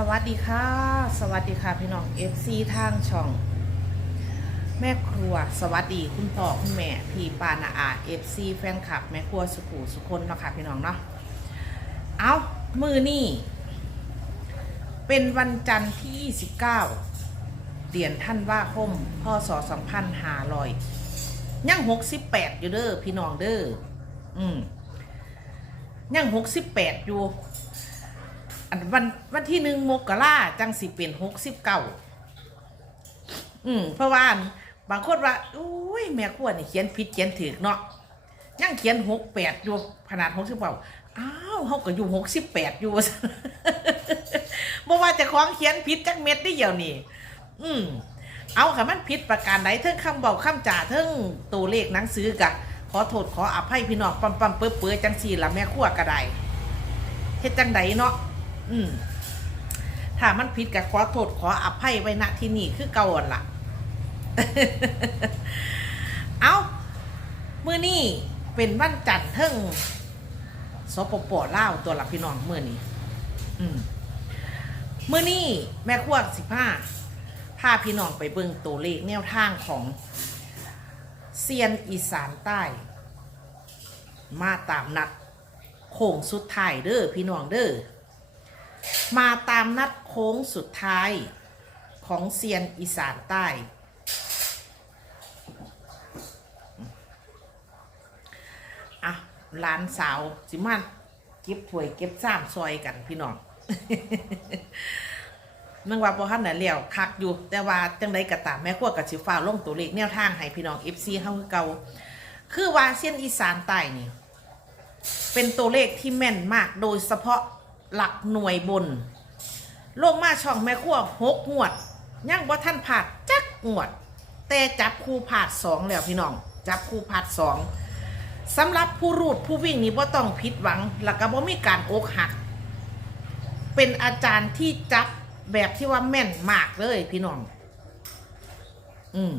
สวัสดีค่ะ สวัสดีค่ะพี่น้อง FC ทางช่อง แม่ครัว สวัสดีคุณพ่อคุณแม่ พี่ปานาอา FC แฟนคลับ แม่ครัวสุขูสุคนเนาะค่ะพี่น้องเนาะเอามือนี่ เป็นวันจันทร์ที่ 29เดือนท่านว่าคมพศ2500ยัง68 อยู่เด้อพี่น้องเด้ออืมยัง68 อยู่ อันวันวันที่หนึ่งมกราจังสิเป็นหกสิบเก้าอืมเพราะว่าบางคนว่าอุ้ยแม่ขวดนี่เขียนผิดเขียนถูกเนาะยังเขียนหกแปดอยู่ขนาดหกสิบเก้าอ้าวเขาก็อยู่หกสิบแปดอยู่บ่ว่าจะคล้องเขียนผิดจักเม็ดได้เดียวนี่อืมเอาค่ะมันผิดประการใดเทิงคำบอกคำจ่าเทิงตัวเลขหนังสือกะ ขอโทษขออภัยพี่น้องปั๊มปั๊มเปื้อเปื้อจังสี่ละแม่ขั้วกระไดเฮ็ดจังใดเนาะ อืมถ้ามันผิดกับขอโทษขออภัยไว้ณที่นี่คือเก่าอ่อนละเอามื่อนี่เป็นวันจันทร์เทิงสปปลาตัวหลักพี่น้องเมื่อนี้อืมมือนี่แม่ขวดสิบห้าพาพี่น้องไปเบิ่งตัวเลขแนวทางของเซียนอีสานใต้ มาตามนัดโค้งสุดท้ายเด้อพี่น้องเด้อ มาตามนัดโค้งสุดท้ายของเซียนอีสานใต้ อะหลานสาวสิมาเก็บถ้วยเก็บซ้ำซอยกันพี่น้องนึกว่าพอท่านน่ะเลี้ยวคักอยู่ แต่ว่าจังไดกระตามแม่ขั้วกับสิฟ้าลงตัวเลขแนวทางให้พี่น้อง FC เฮาคือเก่าคือว่าเส้นอีสานใต้นี่ เป็นตัวเลขที่แม่นมากโดยเฉพาะ หลักหน่วยบน ลงมาช่องแม่ขั้วหกงวด ยังบ่ท่านผาดจักงวด แต่จับคู่ผาดสองแล้วพี่น้อง จับคู่ผาดสองสำหรับผู้รูดผู้วิ่งนี่บ่ต้องผิดหวัง แล้วก็บ่มีการอกหัก เป็นอาจารย์ที่จับแบบที่ว่าแม่นมากเลยพี่น้อง อืม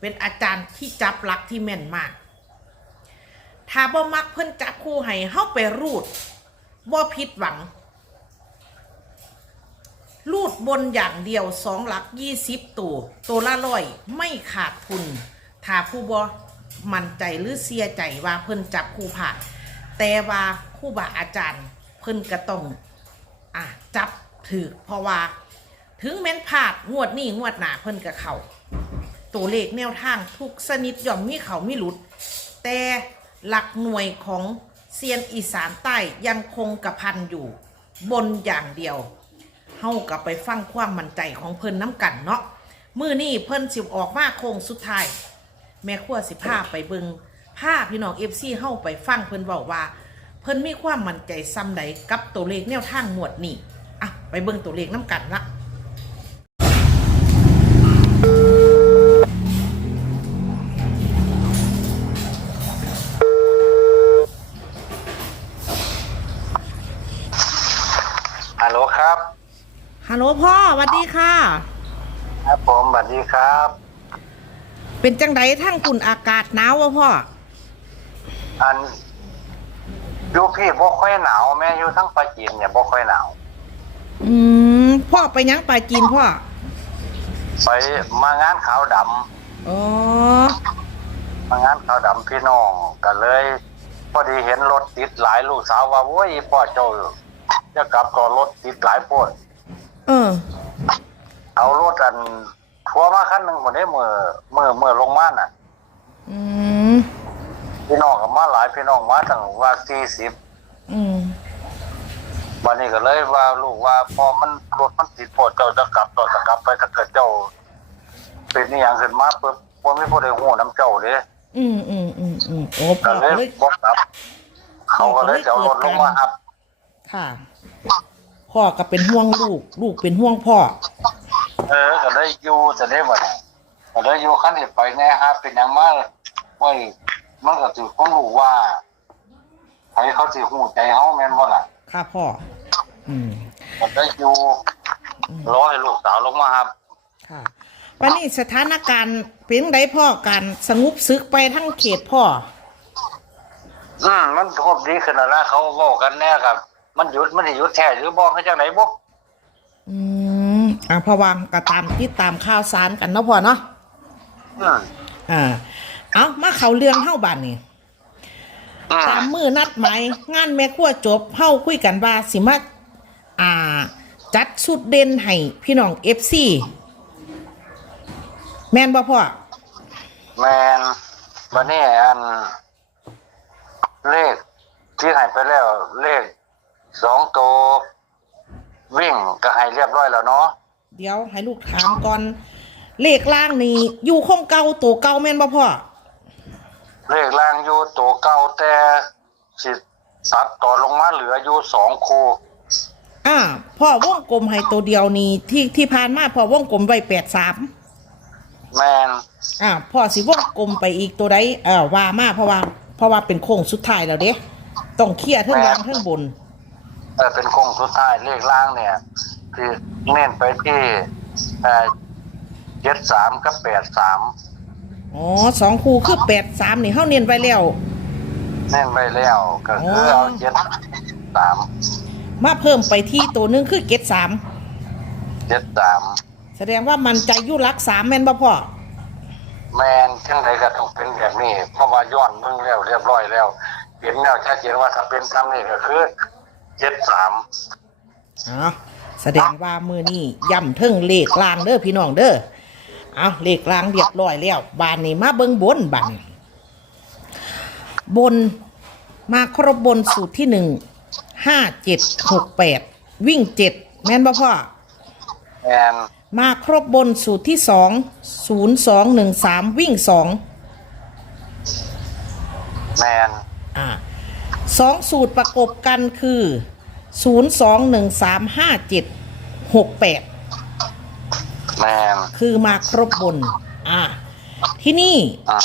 เป็นอาจารย์ที่จับหลักที่แม่นมาก ถ้าบ่มักเพิ่นจับคู่ให้เฮาไปรูดบ่ผิดหวัง รูดบนอย่างเดียวสองหลักยี่สิบตัวตัวละร้อยไม่ขาดทุนถ้าผู้บ่มั่นใจหรือเสียใจว่าเพิ่นจับคู่ผ่านแต่ว่าคู่บาอาจารย์เพิ่นก็ต้องอะจับถือเพราะว่า ถึงแม้นพลาดงวดนี้งวดหนาเพิ่นก็เข้าตัวเลขแนวทางทุกสนิทย่อมมีเขามีหลุด แต่หลักหน่วยของเซียนอีสานใต้ยังคงกระพันอยู่บนอย่างเดียว เฮากับไปฟังความมั่นใจของเพิ่นน้ำกันเนาะมือนี่เพิ่นสิออกมาโค้งสุดท้าย แม่ขั้วสิพาไปเบิงพาพี่น้องเอฟซีเฮาไปฟังเพิ่นบอกว่า เพิ่นมีความมั่นใจซ้ำใดกับตัวเลขแนวทางหมวดนี่อะไปเบิงตัวเลขน้ำกันละ ฮัลโหลพ่อสวัสดีค่ะ ครับผมสวัสดีครับ เป็นจังไดทั้งคุณอากาศหนาววะพ่อ อันอยู่พี่บ่ค่อยหนาวแม่อยู่ทั้งปลาจีนเนี่ยบ่ค่อยหนาว อืมพ่อไปยังไปจีนพ่อ ไปมางานขาวดำอ๋อ มางานขาวดำพี่น้องก็เลย พอดีเห็นรถติดหลายลูกสาวว่าโอ้ยพ่อเจ้าจะกลับก็รถติดหลายโพด เออ เอารถอันทัวร์มาคันหนึงหมดได้เมื่อเมื่อเมื่อลงมาน่ะ อืม พี่น้องก็มาหลายพี่น้องมาตั้งว่า40อืม วันนี้ก็เลยว่าลูกว่าพอมันรถมันติดโพดเจ้าจะกลับเจ้าจะกลับไปถ้าเกิดเจ้า เป็นอหย่างขึ้นมาปุ๊บบ่มีผู้ใดฮู้น้ำเจ้าเด้อืมอืมอืมอืมโอ้พ่ก็อเลยเลยบ่กลับ เขาก็เลยจะเอารถลงมาครับค่ะ พ่อก็เป็นห่วงลูก ลูกเป็นห่วงพ่อ เออก็เลยอยู่จะได้บ่เนี่ยก็เลยอยู่คันนี้ไปแน่ฮะเป็นหยังมาโอ้ยมันก็สิคงรู้ว่าให้เขาสิฮู้ใจเฮาแม่นบ่ล่ะค่ะพ่อ อืม ก็เลยอยู่รอให้ลูกสาวลงมาครับ ค่ะ วันนี้สถานการณ์เป็นไดพ่อกันสงบศึกไปทั้งเขตพ่อ อืมมันครบดีขึ้นแล้วนะเขาเว้ากันแน่ครับ มันหยุดมันสิหยุดแท้หรือบ่คือจังไดบ่อืมอะเพราะว่าก็ตามที่ตามข่าวสารกันเนาะพ่อเนาะอืมอ่า เอามาเขาเรื่องเฮ้าบันนี่อืมตามมือนัดหมายงานแม่ครัวจบเฮ้าคุยกันว่าสิมาอ่า จัดชุดเด่นให้พี่น้องเอฟซีแม่นบ่พ่อแมนวันนี้อัน เลขที่ให้ไปแล้ว เลข สองตัววิ่งก็ให้เรียบร้อยแล้วเนาะเดี๋ยวให้ลูกถามก่อน เลขล่างนี่อยู่คงเก่าตัวเก่าแม่นบ่พ่อเลขล่างอยู่ตัวเก่าแต่สิตัดต่อลงมาเหลืออยู่สองคู่อ่าพ่อวงกลมให้ตัวเดียวนี่ที่ที่ผ่านมาพ่อวงกลมไว้แปดสามแมนอ่าพ่อสิวงกลมไปอีกตัวใดเออว่ามาเพราะว่าเพราะว่าเป็นโค้งสุดท้ายแล้วเด้ต้องเคลียร์เทั้งล่างเทั้งบน เออเป็นโค้งสุดท้ายเลขล่างเนี่ย คือเน้นไปที่เจ็ดสามกับแปดสามอ๋อสองคู่คือแปดสามนี่เฮาเน้นไว้แล้ว เน้นไปแล้วก็คือเอาเจ็ดสามมาเพิ่มไปที่ตัวหนึงคือเกตสามเจ็ดสามแสดงว่ามันใจอยุรักสามแม่นบ่พ่อแมนจังไรก็ต้องเป็นแบบนี้เพราะว่าย้อนเบิ่งแล้วเรียบร้อยแล้ว เห็นแล้วชัดเจนว่าถ้าเป็นซ้ำนี่ก็คือ เจ็ดสามอ๋อแสดงว่ามือนี่ย่ำเทิงเลขลางเด้อพี่น้องเด้อเอาเลขลางเรียบร้อยแล้วบานนี้มาเบิ่งบนบันบนมาครบบนสูตรที่หนึ่งห้าเจ็ดหกแปดวิ่งเจ็ดแม่นบ่พ่อแมนมาครบบนสูตรที่สองศูนย์สองหนึ่งสามวิ่งสองแมนอ่า สองสูตรประกบกันคือศูนย์สองหนึ่งสามห้าเจ็ดหกแปดแมนคือมาครบบน อ่า ที่นี่อะ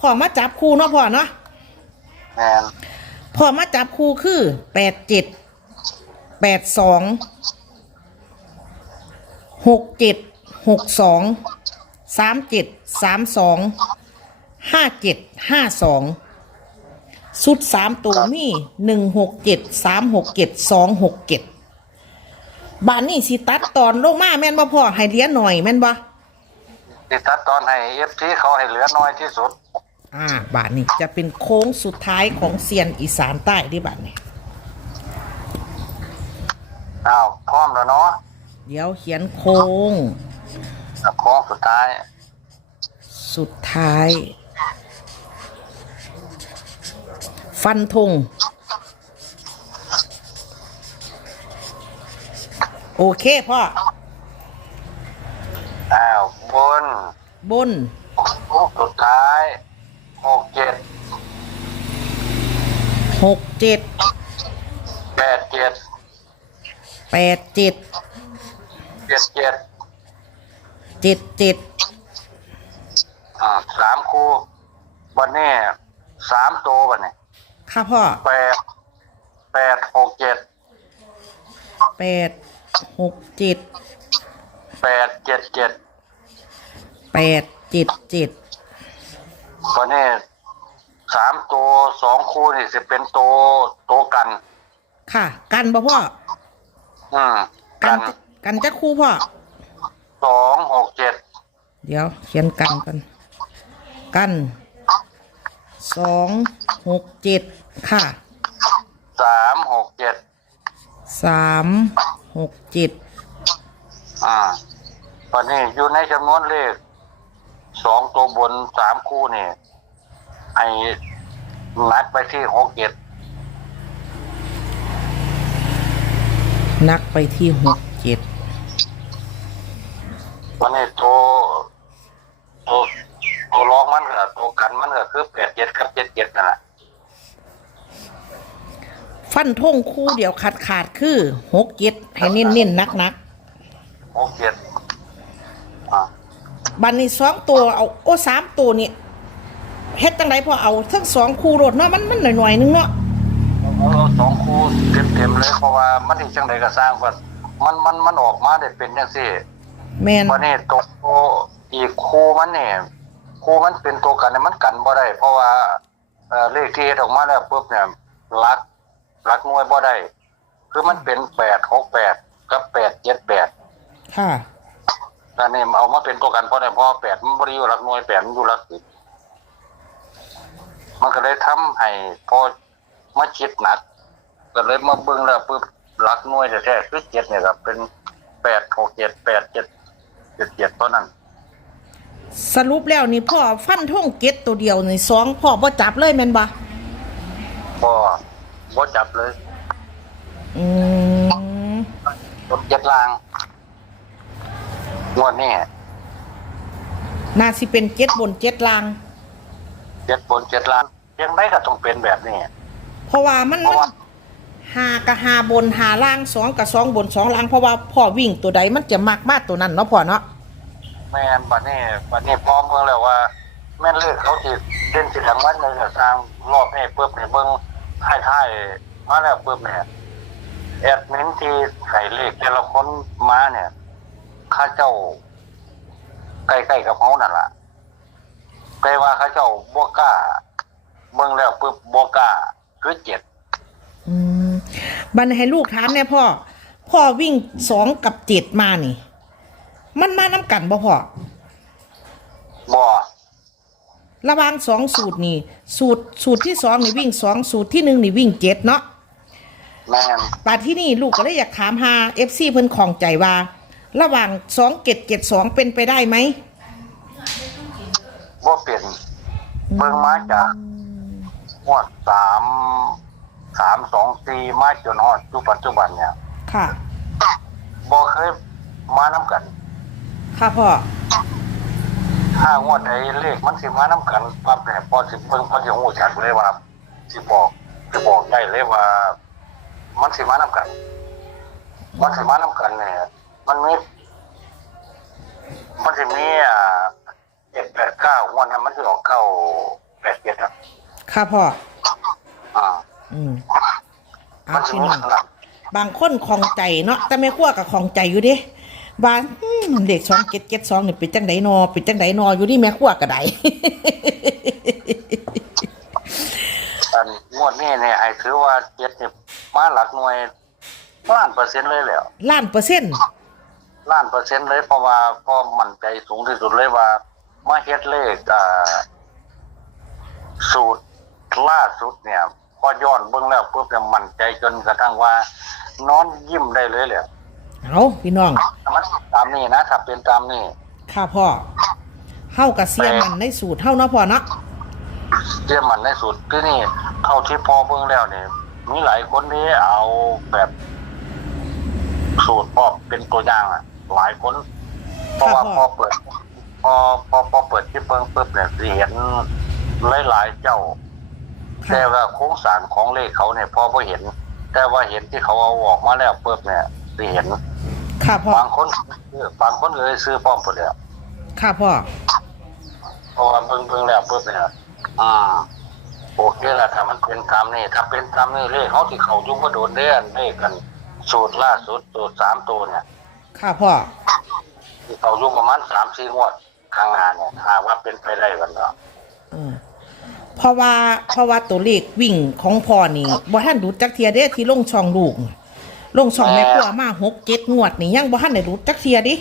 พ่อมาจับคู่เนาะพ่อเนาะแมนพ่อมาจับคู่คือแปดเจ็ดแปดสองหกเจ็ดหกสองสามเจ็ดสามสองห้าเจ็ดห้าสอง สุดสามตัวมีหนึ่งหกเจ็ดสามหกเจ็ดสองหกเจ็ดบ้านนี้สิตัดตอนลงมาแม่นบ่พ่อให้เหลี้ยหน่อยแม่นบ่ติดตัดตอนให้เอฟซีเขาให้เหลือน้อยที่สุด อ่า บาทนี้จะเป็นโค้งสุดท้ายของเซียนอีสานใต้ที่บาทนี้อ้าวพร้อมแล้วเนาะเดี๋ยวเขียนโค้ง โค้งสุดท้าย สุดท้าย ฟันธงโอเคพ่อ อ้าวบนบนโค้งสุดท้ายหกเจ็ดหกเจ็ด แปดเจ็ดแปดเจ็ด เจ็ดเจ็ดเจ็ดเจ็ด อ่าสามคู่วันนี้สามตัววันนี้ ค่ะพ่อแปดแปดหกเจ็ดแปดหกเจ็ดแปดเจ็ดเจ็ดแปดเจ็ดเจ็ดวันนี้สามตัวสองคู่นี่จะเป็นตัวตัวกัน ค่ะ กันบ่พ่ออืมกักันนกันจะคู่พ่อ สองหกเจ็ดเดี๋ยวเขียนกันกัน กันสองหกเจ็ด ค่ะ สามหกเจ็ดสามหกเจ็ดอ่าวันนี้อยู่ในจำนวนเลขสองตัวบนสามคู่นี่ให้นัดไปที่หกเจ็ดนักไปที่หกเจ็ดวันนี้ตัวตัวตัวร้องมันก็ตัวกันมันก็คือแปดเจ็ดกับเจ็ดเจ็ดนั่นแหละ ฟันทงคู่เดียวขาดขาดๆคือหกเจ็ดให้เน้นเน้นๆนักนักหกเจ็ดอ่าๆบันนี้สองตัวเอาโอ้สามตัวนี่เฮ็ดจังไรพอเอาทั้งสองคู่โดดเนาะมันมันหน่อยๆนึงเนาะเอาสองคู่เต็มเต็มๆเลยเพราะว่ามันที่จังใดก็สร้างว่ามันมันมันออกมาได้เป็นจังซี่แมนวันนี้ตัวอีกคู่มันเนี่ยคู่มันเป็นตัวกันเนี่ยมันกันบ่ได้ เพราะว่าเอ่อเลขที่เฮ็ดออกมาแล้วปุ๊บเนี่ยรัก รักหน่วยบ่ได้ คือมันเป็นแปดหกแปดกับแปดเจ็ดแปดค่ะแต่นี่เอามาเป็นตัวกันเพราะในพอแปดมันบริอยู่หลักหน่วยแปดมันอยู่หลักสิบมันก็เลยทำให้พอมาคิดหนัก ก็เลยมาเบิ่งแล้วปุ๊บหลักหน่วยแท้ๆคือเจ็ดเนี่ยครับ เป็นแปดหกเจ็ดแปดเจ็ดเจ็ดเจ็ดตัวนั้นสรุปแล้วนี่พ่อฟันท่งเก็ตตัวเดียวนี่สองพ่อบ่จับเลยแม่นบ่บ่ บ่จับเลยอืมรถเจ็ดลางงวดนี้น่าสิเป็นเจ็ดบนเจ็ดล่าง เจ็ดบนเจ็ดลางยังไงก็ต้องเป็นแบบนี้ เพราะว่ามันเพราะมันว่า หากับหาบนหาล่างสองกับสองบนสองล่างเพราะว่าพ่อวิ่งตัวใดมันจะมากมากตัวนั้นเนาะพ่อเนาะแม่นบัดนี้บัดนี้พร้อมเบิ่งแล้วว่า แม่นเลขเขาสิเล่นสิทั้งวันเลยก็สร้างรอบนี้ปุ๊บเนี่ยเบิ่ง ท้ายๆมาแล้วปุ๊บเนี่ยแอดมินที่ใส่เลขแต่ละคนมาเนี่ยเข้าเจ้าใกล้ๆกับเขานั่นล่ะแปลว่าเข้าเจ้าบ่กล้าเบิ่งแล้วปุ๊บบ่กล้าคือเจ็ดอืมบันให้ลูกถามเนี่ยพ่อ พ่อวิ่งสองกับเจ็ดมานี่ มันมาน้ำกันบ่พ่อบ่ ระหว่างสองสูตรนี่ สูตรสูตรที่สองนี่วิ่งสองสูตรที่หนึ่งนี่วิ่งเจ็ดเนาะแม่นปาที่นี่ลูกก็เลยอยากถามหาเอฟซีเพิ่นของใจว่า ระหว่างสองเจ็ดเจ็ดสองเป็นไปได้ไหมบ่เปลี่ยนเบิ่งมาจากงวดสามสามสองสี่มาจนฮอดจุปัจจุบันเนี่ยค่ะ บ่เคยมานํกัน ค่ะพ่อ ถ้างวดใดเลขมันสิมานํกันปั๊บเนี่ยพอสิเบิ่งพอสิฮู้ชัดเลยว่าสิบอกสิบอกได้เลยว่า มันสิมานํกัน มันสิมานํกันเนี่ยมันมีมันสิมีอ่าเจ็ดแปดเก้างวดนั้นมันสิออกเก้าแปดเจ็ดครับค่ะพ่อ อ่าอืมเอามันสิพี่มีน้องขนาดบางคนของใจเนาะแต่แม่ขั้วกับของใจอยู่เดิ ว่าอืมเด็กสองเก็ดเก็ดสองนี่เป็นจังไดนอเป็นจังไดนออยู่ที่แม่ขั้วก็ได้อันงวดนี้เนี่ยให้ถือว่าเจ็ดนี่มาหลักหน่วยล้านเปอร์เซ็นต์เลยแหล้วล้านเปอร์เซ็นต์ล้านเปอร์เซ็นต์เลยเพราะว่าพอมั่นใจสูงที่สุดเลยว่ามาเฮ็ดเลขอ่าสูตรล่าสุดเนี่ยพอย้อนเบิ่งแล้วปุ๊บเนี่ยมั่นใจจนกระทั่งว่า นอนยิ้มได้เลยแหละ เอาพี่น้องมันตามนี้นะถ้าเป็นตามนี้ค่ะพ่อเฮากับเสียมันในสูตรเฮาเนาะพ่อเนาะเรียกมันในสุดที่นี่เท่าที่พอเบิ่งแล้วเนี่ยมีหลายคนที่เอาแบบสูตรพอเป็นตัวอย่างอะ หลายคน เพราะว่าพอเปิดพอพอพอเปิดที่เบิ่งปุ๊บเนี่ยสิเห็นหลายๆเจ้าแต่ค่ะว่าโครงสร้างของเลขเขาเนี่ยพอพอเห็น แต่ว่าเห็นที่เขาเอาออกมาแล้วปุ๊บเนี่ยสิเห็น ค่ะพ่อบางคนบางคนเลยซื้อพร้อมหมดแล้วค่ะพ่อเพราะว่าเบิ่งเบิ่งแล้วปุ๊บเนี่ยอ่าโอเคละถ้ามันเป็นตามนี่ถ้าเป็นตามนี่เลขเขาที่เขายุ่งก็โดนเด้อนเลขกัน สูตรล่าสุดสูตรสามตัวเนี่ยค่ะพ่อที่เขายุ่งประมาณสามสี่งวดข้างหน้าเนี่ยหากว่าเป็นไปได้กันเนาะเออเพราะว่าเพราะว่าตัวเลขวิ่งของพ่อนี่บ่ทันดูจักเทียเด้ที่ลงช่องลูก ลงช่องแม่ครัวมาหกเจ็ดงวดนี่ยังบ่ทันได้รู้จักเทียดิ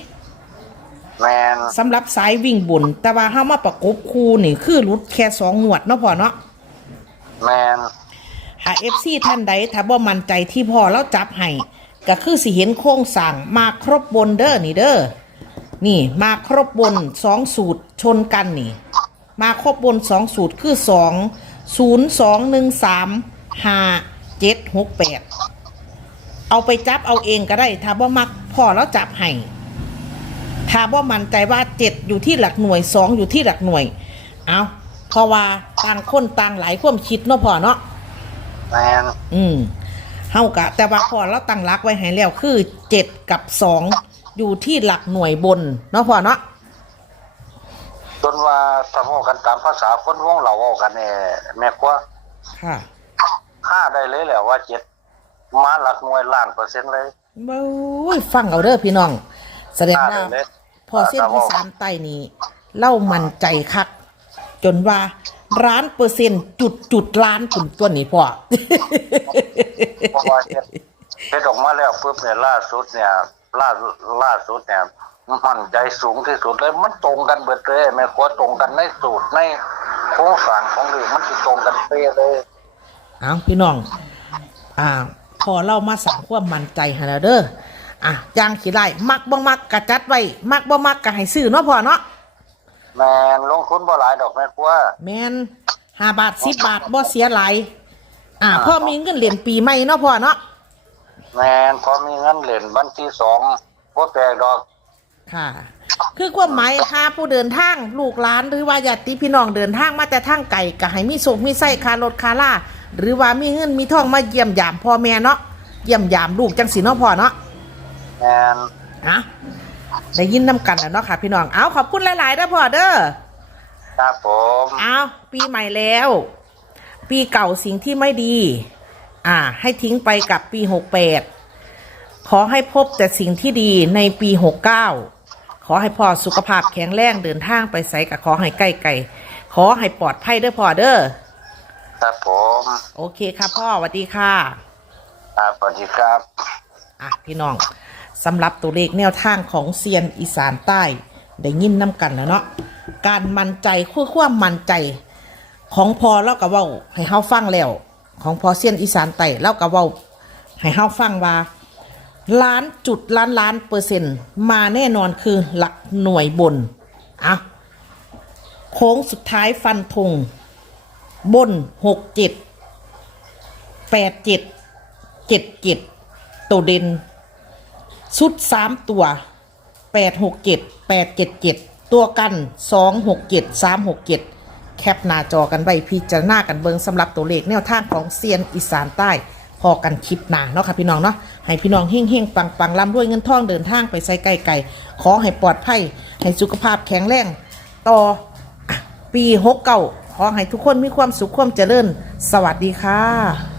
แมนสำหรับสายวิ่งบนแต่ว่าเฮามาประกบคู่นี่คือรุดแค่สองงวดเนาะพ่อเนาะแมนหา FC ท่านใดถ้าบ่มั่นใจที่พ่อเราจับให้ก็คือสิเห็นโครงสร้างมาครบบนเด้อนี่เด้อนี่มาครบบนสองสูตรชนกันนี่ มาครบบนสองสูตรคือสองศูนย์สองหนึ่งสามห้าเจ็ดหกแปด เอาไปจับเอาเองก็ได้ ถ้าบ่มักพ่อแล้วจับให้ถ้าบ่มั่นใจว่าเจ็ดอยู่ที่หลักหน่วยสองอยู่ที่หลักหน่วย เอาเพราะว่าต่างคนต่างหลายความคิดเนาะพ่อเนาะแมนอืมเฮากะ แต่ว่าพอเราตั้งรักไว้ให้แล้วคือเจ็ดกับสองอยู่ที่หลักหน่วยบนเนาะพ่อเนาะจนว่าสมมติกันตามภาษาคนวงเราเอากันเนี่ยแม่กว่าค่ะค่าได้เลยแหละว่าเจ็ด มาหลักหน่วยล้านเปอร์เซ็นต์เลยโอ้ยฟังเอาเด้อพี่น้อง แสดงค่าว่าได้เลยพอเส้นที่สามใต้นี้ เล่ามันใจคัก จนว่าร้านเปอร์เซ็นต์จุดจุดล้านขุนตัวนี้พ่อเพราะว่าเฮ็ดเฮ็ดออกมาแล้วปุ๊บเนี่ยล่าสุดเนี่ยล่าล่าสุดเนี่ยมั่นใจสูงที่สุดเลย มันตรงกันเบิดเลยแม่ครัวตรงกันในสูตรในโครงสร้างของเรื่องมันสิตรงกันเป๊ะเลยเอาพี่น้องอ่า พอเรามาสั่งความมั่นใจให้แล้วเด้ออะย่างขี้ไล่มักบ่มักกะจัดไว้มักบ่มักกะให้ซื้อเนาะพ่อเนาะแมนลงทุนบ่หลายดอกแม่ครัวแมนห้าบาทสิบบาทบ่เสียหลายอ่าพ่อมีเงินเหรียญปีใหม่เนาะพ่อเนาะแมนพอมีเงินเหรียญวันที่สองบ่แปลกดอก ค่ะ คือความหมายหาผู้เดินทางลูกหลานหรือว่าญาติพี่น้องเดินทางมาแต่ทางไกลก็ให้มีโศกมีไส้คารถคาล่า หรือว่ามีเงินมีทองมาเยี่ยมยามพ่อแม่เนาะเยี่ยมยามลูกจังสีเนาะพ่อเนาะแมนอะได้ยินน้ำกันแล้วเนาะค่ะพี่น้องเอาขอบคุณหลายๆเด้อพ่อเด้อครับผมเอาปีใหม่แล้ว ปีเก่าสิ่งที่ไม่ดี อ่า ให้ทิ้งไปกับปีหกแปดขอให้พบแต่สิ่งที่ดีในปีหกเก้าขอให้พ่อสุขภาพแข็งแรงเดินทางไปไสกับขอให้ใกล้ไกลขอให้ปลอดภัยเด้อพ่อเด้อ ครับผมโอเคค่ะพ่อสวัสดีค่ะ ครับสวัสดีครับ อะพี่น้องสำหรับตัวเลขแนวทางของเซียนอีสานใต้ได้ยินน้ำกันแล้วเนาะการมั่นใจคู่ความมั่นใจ ของพอเล่ากับว่าให้เฮาฟังแล้ว ของพอเซียนอีสานใต้เล่ากับว่าให้เฮาฟังว่าล้านจุดล้านล้านเปอร์เซ็นต์มาแน่นอนคือหลักหน่วยบนอะโค้งสุดท้ายฟันธง บนหกเจ็ดแปดเจ็ดเจ็ดเจ็ดตัวเด่นชุดสามตัวแปดหกเจ็ดแปดเจ็ดเจ็ดตัวกันสองหกเจ็ดสามหกเจ็ดแคปหน้าจอกันไว้พิจารณากันเบิงสำหรับตัวเลขแนวทางของเซียนอีสานใต้พอกันคลิปหนาเนาะค่ะพี่น้องเนาะให้พี่น้องเฮงเฮงปังปังร่ำรวยเงินทองเดินทางไปใส่ไก่ไก่ขอให้ปลอดภัยให้สุขภาพแข็งแรงต่อปีหกเก่า ขอให้ทุกคนมีความสุขความเจริญ สวัสดีค่ะ